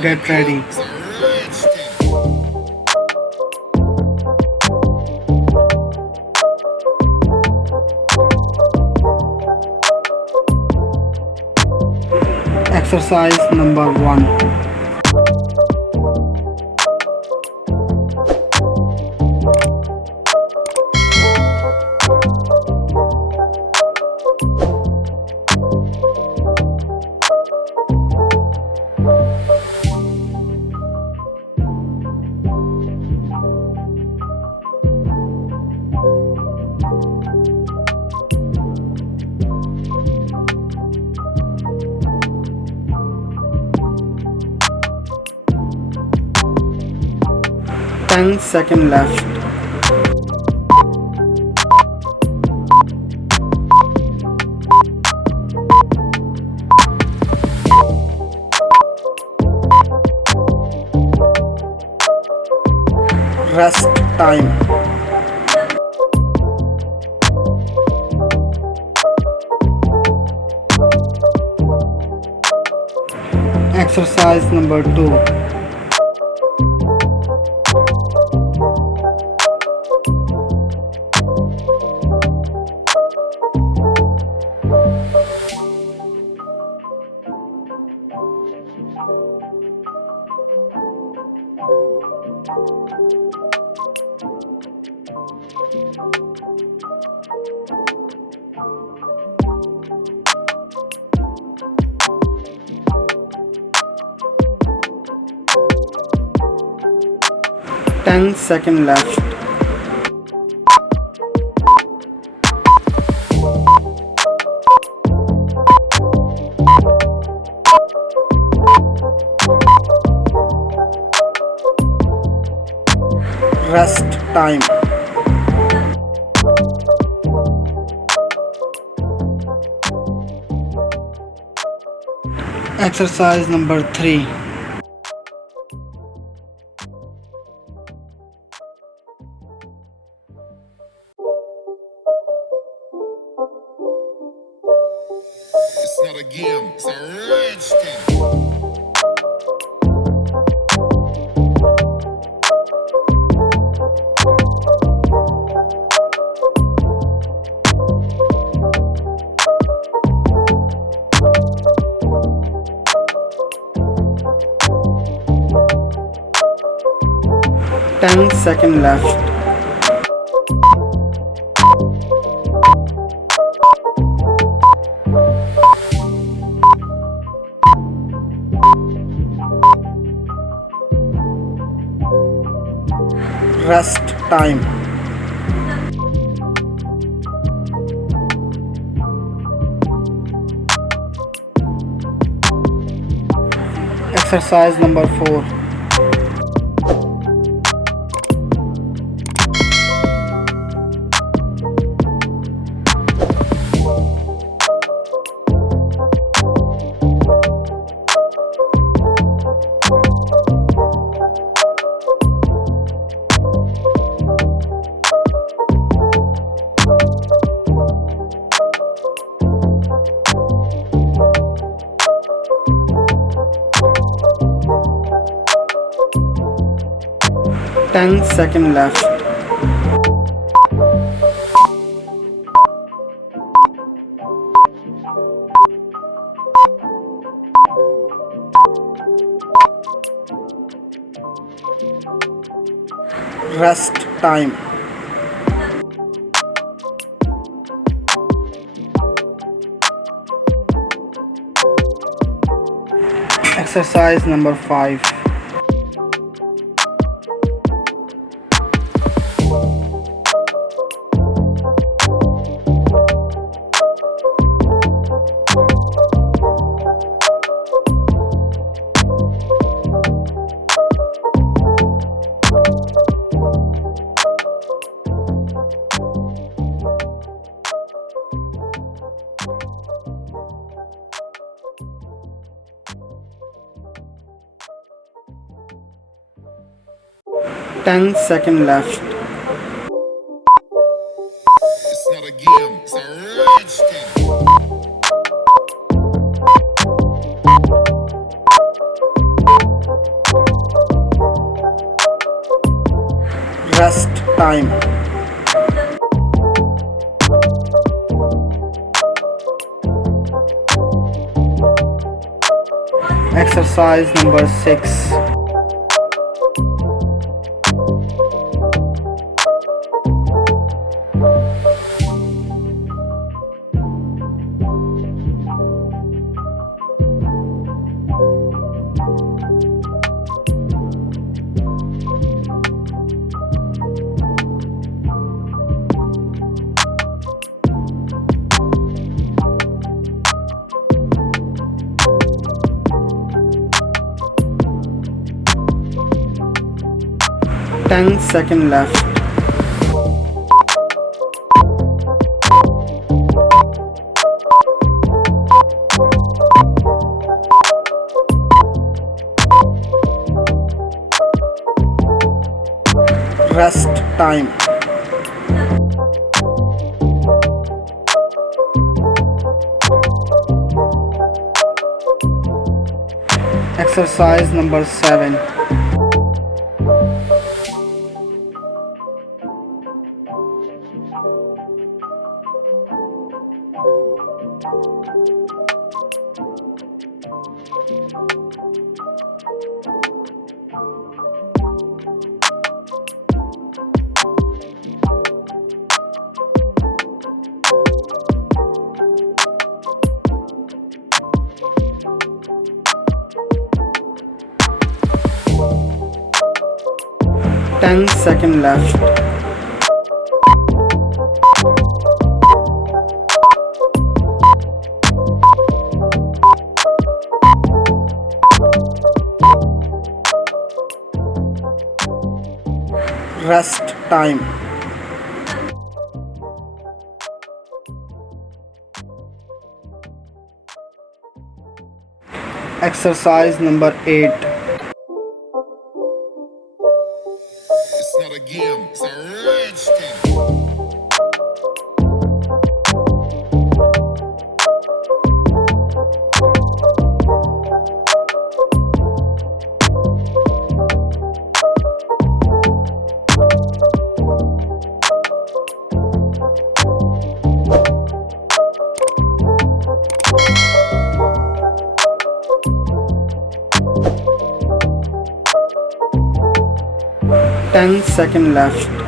Get ready. Exercise number 1. Ten seconds left. Rest time. Exercise number 2. Ten seconds left. Rest time. Exercise number 3. It's not a game, it's a rich thing. 10 seconds left. Rest time. Exercise number 4. Ten seconds left. Rest time. Exercise number 5. Ten seconds left. It's not a game, it's a rich thing. time. Exercise number 6. Ten seconds left. Rest time. Exercise number 7. Ten seconds left. Rest time. Exercise number 8. It's not a game, it's a rich thing. 10 seconds left.